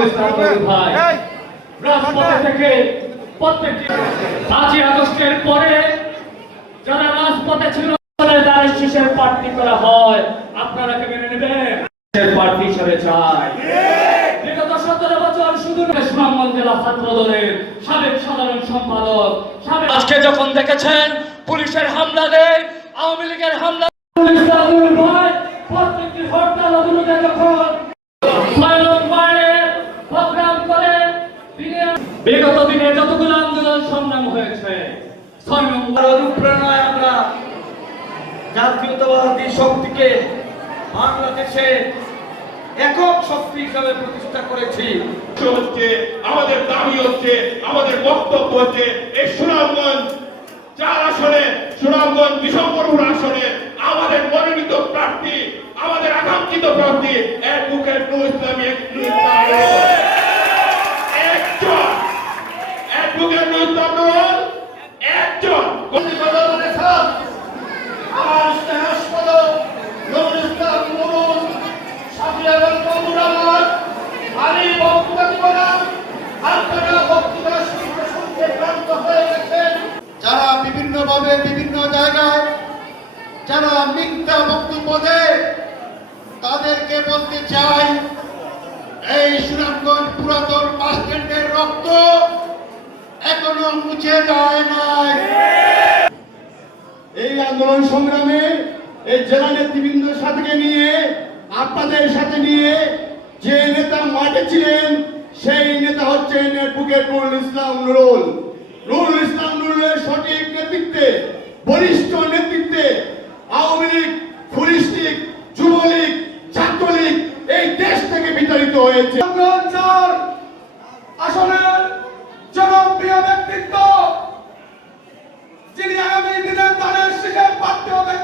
ইসলাম নুরুল ভাই রাজপথে থেকে প্রত্যেকটি পাঁচই আগস্টের পরে যারা রাজপথে ছিল তাদের শেষের প্রার্থী করা হয়। আপনারা কি মেনে নেবেন? শেষের হিসেবে চাই। বিগত সতেরো বছর শুধু সুনামগঞ্জ জেলা ছাত্র দলের সাবেক সাধারণ সম্পাদক সাবেক আজকে যখন দেখেছেন পুলিশের হামলা দেয় আওয়ামী লীগের হামলা ভাই প্রত্যেকটি হরতাল অবরোধে যখন বিগত দিনে যতগুলো আন্দোলন সংগ্রাম হয়েছে অনুপ্রেরণায় আমরা জাতীয়তাবাদী শক্তিকে বাংলাদেশে একক শক্তি হিসাবে প্রতিষ্ঠা করেছি। হচ্ছে, আমাদের দাবি হচ্ছে, আমাদের বক্তব্য হচ্ছে, এই সুনামগঞ্জ চার আসনে, সুনামগঞ্জ বিশম্বরপুর আসনে আমাদের মনোনীত প্রার্থী, আমাদের আকাঙ্ক্ষিত প্রার্থী, এক নুর ইসলামী একজন অ্যাডভোকেট নুর ইসলাম নুরুল একজন আমার স্নেহাস্পদ নজরুল ইসলাম সাফিয়া রহমান আমার আমি বক্তব্য দিব আপনারা বক্তব্য শুনতে যারা বিভিন্নভাবে বিভিন্ন জায়গায়, যারা মিথ্যা বক্তব্য তাদেরকে বলতে চাই এখনও মুছে যায় নাই। এই আন্দোলন সংগ্রামে এই জেলা নেতৃবৃন্দের সাথে নিয়ে, আপনাদের সাথে নিয়ে যে নেতা মাঠে ছিলেন, সেই নেতা হচ্ছেন নুরুল ইসলাম নুরুল। নুরুল ইসলাম নুরুলের সঠিক নেতৃত্বে বরিষ্ঠ নেতৃত্বে আওয়ামী লীগ যুবলীগ, ছাত্রলীগ এই দেশ থেকে বিতাড়িত হয়েছে। আসনের জনপ্রিয় ব্যক্তিত্ব যিনি আগামী দিনে তাদের শিকার পাঠতে হবে।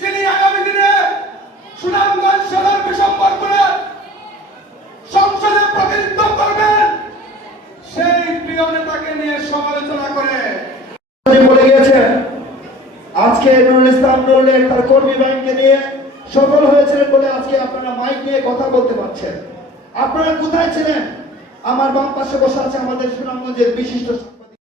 যিনি আগামী দিনে সুনামগঞ্জ সদর বিসম্বর করে সংসদে প্রতিনিধিত্ব করবেন, সেই প্রিয় নেতাকে নিয়ে সমালোচনা করে। বলে গিয়েছেন, আজকে নুরুল ইসলাম নুরুলের তার কর্মী বাহিনীকে নিয়ে সফল হয়েছিলেন বলে আজকে আপনারা মাইক নিয়ে কথা বলতে পারছেন। আপনারা কোথায় ছিলেন? আমার বাম পাশে বসে আছে আমাদের সুনামগঞ্জের বিশিষ্ট